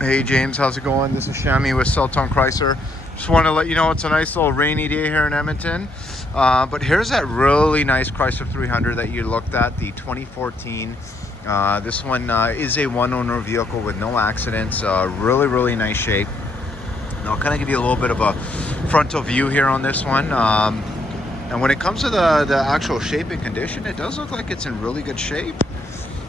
Hey James, how's it going? This is Shammi with Chrysler. Just want to let you know it's a nice little rainy day here in Edmonton. But here's that really nice Chrysler 300 that you looked at, the 2014. This one is a one-owner vehicle with no accidents. Really nice shape. Now I'll kind of give you a little bit of a frontal view here on this one. And when it comes to the actual shape and condition, it does look like it's in really good shape.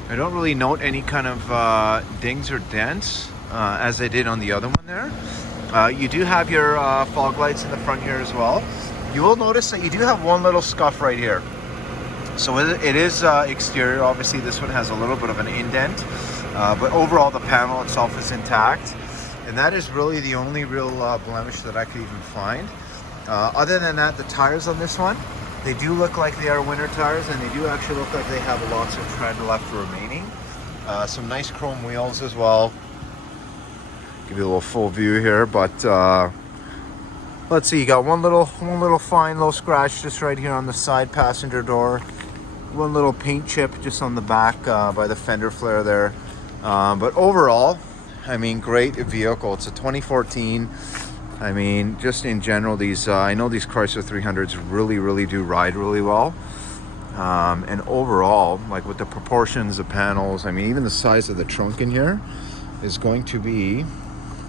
I don't really note any kind of dings or dents as I did on the other one there. You do have your fog lights in the front here as well. You will notice that you do have one little scuff right here. So it is exterior. Obviously this one has a little bit of an indent, but overall the panel itself is intact. And that is really the only real blemish that I could even find. Other than that, the tires on this one, they do look like they are winter tires, and they do actually look like they have lots of tread left remaining. Some nice chrome wheels as well. Give you a little full view here, but let's see. You got one little fine little scratch just right here on the side passenger door. One little paint chip just on the back by the fender flare there. But overall, I mean, great vehicle. It's a 2014. I mean, just in general, these I know these Chrysler 300s really do ride really well. And overall, like with the proportions, the panels, I mean, even the size of the trunk in here is going to be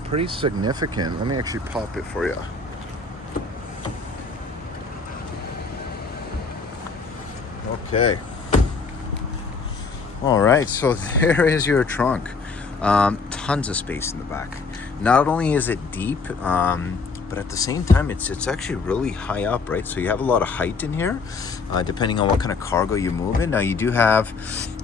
pretty significant. Let me actually pop it for you. Okay. All right, so there is your trunk. Tons of space in the back. Not only is it deep, but at the same time, it's actually really high up, right? So you have a lot of height in here, depending on what kind of cargo you move in. Now you do have,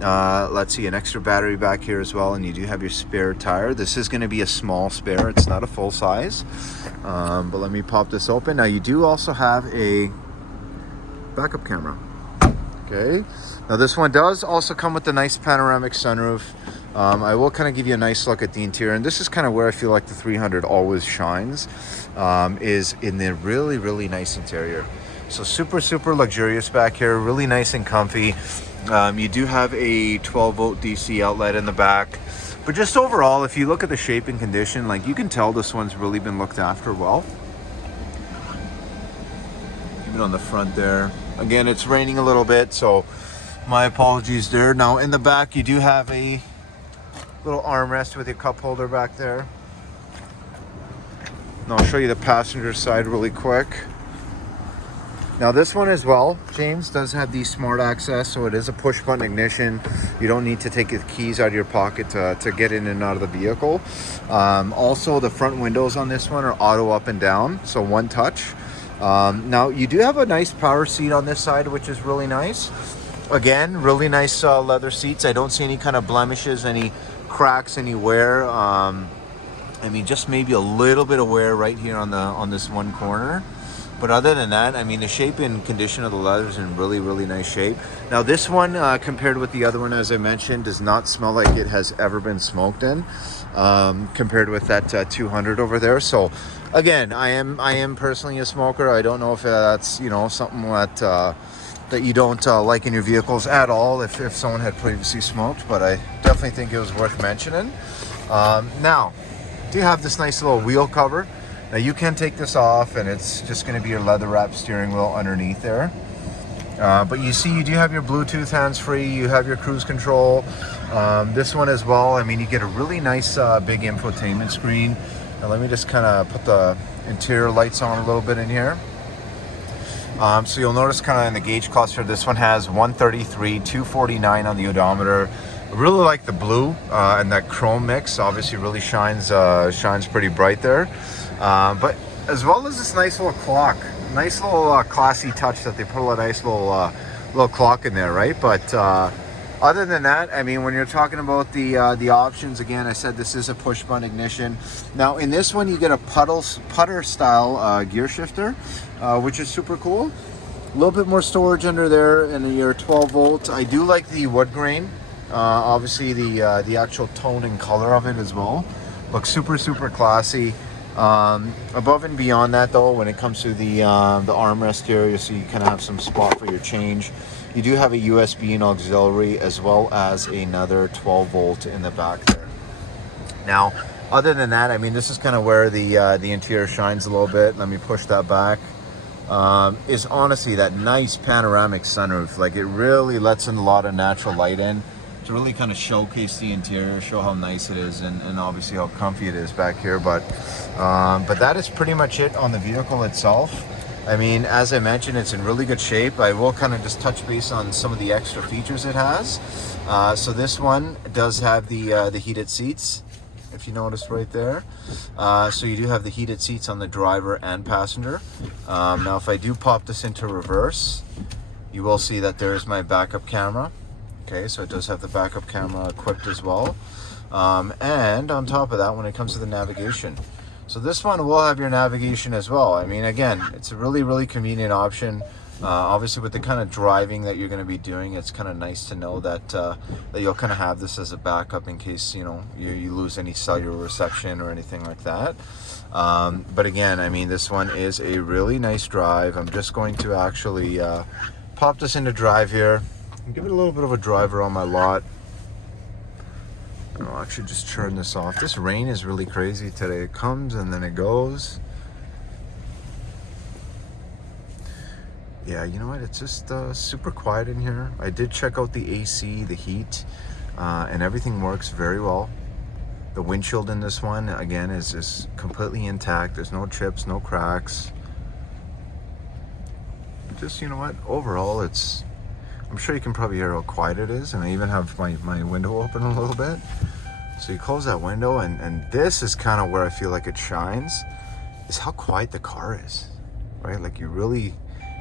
let's see, an extra battery back here as well, and you do have your spare tire. This is going to be a small spare. It's not a full size, but let me pop this open. Now you do also have a backup camera. Okay. Now this one does also come with a nice panoramic sunroof. I will kind of give you a nice look at the interior, and this is kind of where I feel like the 300 always shines, is in the really nice interior. So super luxurious back here, really nice and comfy. You do have a 12-volt DC outlet in the back, but just overall, if you look at the shape and condition, like you can tell this one's really been looked after well. Even on the front there. Again, it's raining a little bit, so my apologies there. Now in the back, you do have a little armrest with your cup holder back there. Now I'll show you the passenger side really quick. Now this one as well, James, does have the smart access, so it is a push button ignition. You don't need to take the keys out of your pocket to get in and out of the vehicle. Also, the front windows on this one are auto up and down, so one touch. Now you do have a nice power seat on this side, which is really nice. Again, really nice leather seats. I don't see any kind of blemishes, any cracks, any wear. I mean, just maybe a little bit of wear right here on this one corner. But other than that, I mean, the shape and condition of the leather is in really nice shape. Now this one, compared with the other one, as I mentioned, does not smell like it has ever been smoked in, compared with that 200 over there. So again, I am personally a smoker. I don't know if that's, you know, something that you don't like in your vehicles at all if someone had previously smoked, but I definitely think it was worth mentioning. Now, do you have this nice little wheel cover? Now you can take this off, and it's just going to be your leather wrap steering wheel underneath there. But you see, you do have your Bluetooth hands-free, you have your cruise control. This one as well, I mean, you get a really nice big infotainment screen. Now let me just kind of put the interior lights on a little bit in here. So you'll notice kind of in the gauge cluster, this one has 133, 249 on the odometer. I really like the blue and that chrome mix. Obviously really shines pretty bright there. But as well as this nice little clock, nice little classy touch that they put a nice little clock in there, right? But other than that, I mean, when you're talking about the options, again, I said this is a push button ignition. Now in this one, you get a putter style gear shifter, which is super cool. A little bit more storage under there, and your 12 volt. I do like the wood grain. Obviously the actual tone and color of it as well. Looks super classy. Above and beyond that, though, when it comes to the armrest here, you see you kind of have some spot for your change. You do have a USB and auxiliary, as well as another 12 volt in the back there. Now, Other than that, I mean, this is kind of where the interior shines a little bit. Let me push that back. Is honestly that nice panoramic sunroof. Like, it really lets in a lot of natural light in to really kind of showcase the interior, show how nice it is, and obviously how comfy it is back here. But that is pretty much it on the vehicle itself. I mean, as I mentioned, it's in really good shape. I will kind of just touch base on some of the extra features it has. So this one does have the heated seats, if you notice right there. So you do have the heated seats on the driver and passenger. Now, if I do pop this into reverse, you will see that there's my backup camera. Okay, so it does have the backup camera equipped as well. And on top of that, when it comes to the navigation, so this one will have your navigation as well. I mean, again, it's a really, really convenient option. Obviously, with the kind of driving that you're going to be doing, it's kind of nice to know that that you'll kind of have this as a backup in case, you know, you lose any cellular reception or anything like that. But again, I mean, this one is a really nice drive. I'm just going to actually pop this into drive here and give it a little bit of a driver on my lot. I'll actually just turn this off. This rain is really crazy today. It comes and then it goes. Yeah, you know what? It's just super quiet in here. I did check out the AC, the heat, and everything works very well. The windshield in this one, again, is completely intact. There's no chips, no cracks. Just, you know what? Overall, it's... I'm sure you can probably hear how quiet it is, and I even have my window open a little bit. So you close that window, and this is kind of where I feel like it shines, is how quiet the car is, right? Like, you really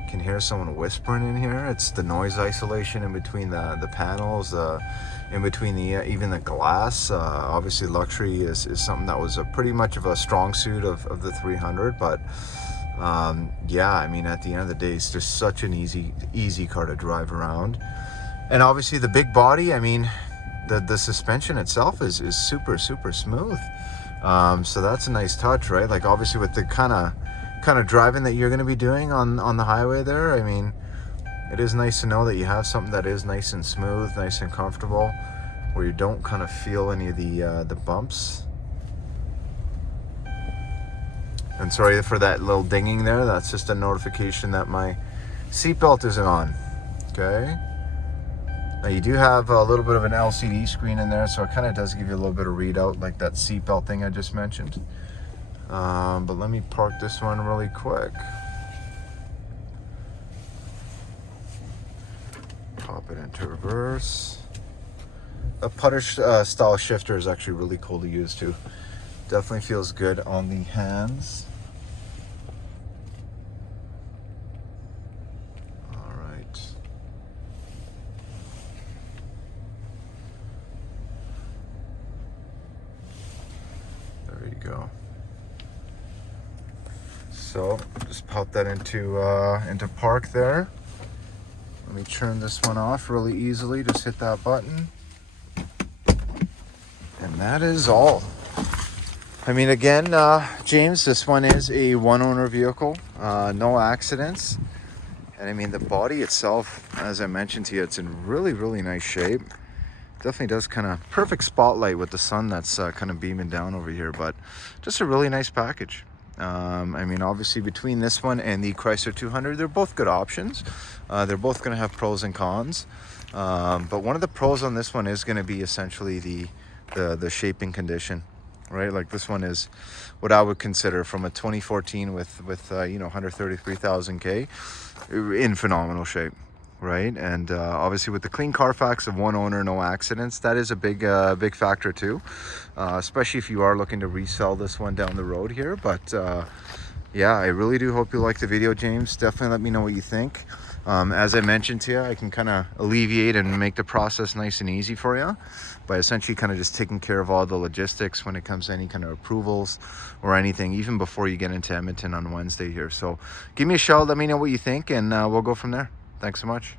can hear someone whispering in here. It's the noise isolation in between the panels, in between the even the glass. Obviously, luxury is something that was pretty much of a strong suit of the 300, but yeah, I mean, at the end of the day, it's just such an easy car to drive around. And obviously the big body, I mean, the suspension itself is super smooth. So that's a nice touch, right? Like, obviously with the kind of driving that you're going to be doing on the highway there, I mean, it is nice to know that you have something that is nice and smooth, nice and comfortable, where you don't kind of feel any of the bumps. And sorry for that little dinging there. That's just a notification that my seatbelt isn't on. Okay. Now you do have a little bit of an LCD screen in there, so it kind of does give you a little bit of readout, like that seatbelt thing I just mentioned. But let me park this one really quick. Pop it into reverse. A putter style shifter is actually really cool to use too. Definitely feels good on the hands. All right. There you go. So just pop that into park there. Let me turn this one off really easily. Just hit that button. And that is all. I mean, again, James, this one is a one-owner vehicle, no accidents. And I mean, the body itself, as I mentioned to you, it's in really nice shape. Definitely does kind of perfect spotlight with the sun that's kind of beaming down over here, but just a really nice package. I mean, obviously between this one and the Chrysler 200, they're both good options. They're both going to have pros and cons. But one of the pros on this one is going to be essentially the shaping condition. Right, like this one is what I would consider from a 2014 with you know, 133,000 K in phenomenal shape, right? And obviously with the clean Carfax of one owner, no accidents, that is a big factor too, especially if you are looking to resell this one down the road here. But yeah, I really do hope you like the video, James. Definitely let me know what you think. As I mentioned to you, I can kind of alleviate and make the process nice and easy for you by essentially kind of just taking care of all the logistics when it comes to any kind of approvals or anything, even before you get into Edmonton on Wednesday here. So give me a shout, let me know what you think, and we'll go from there. Thanks so much.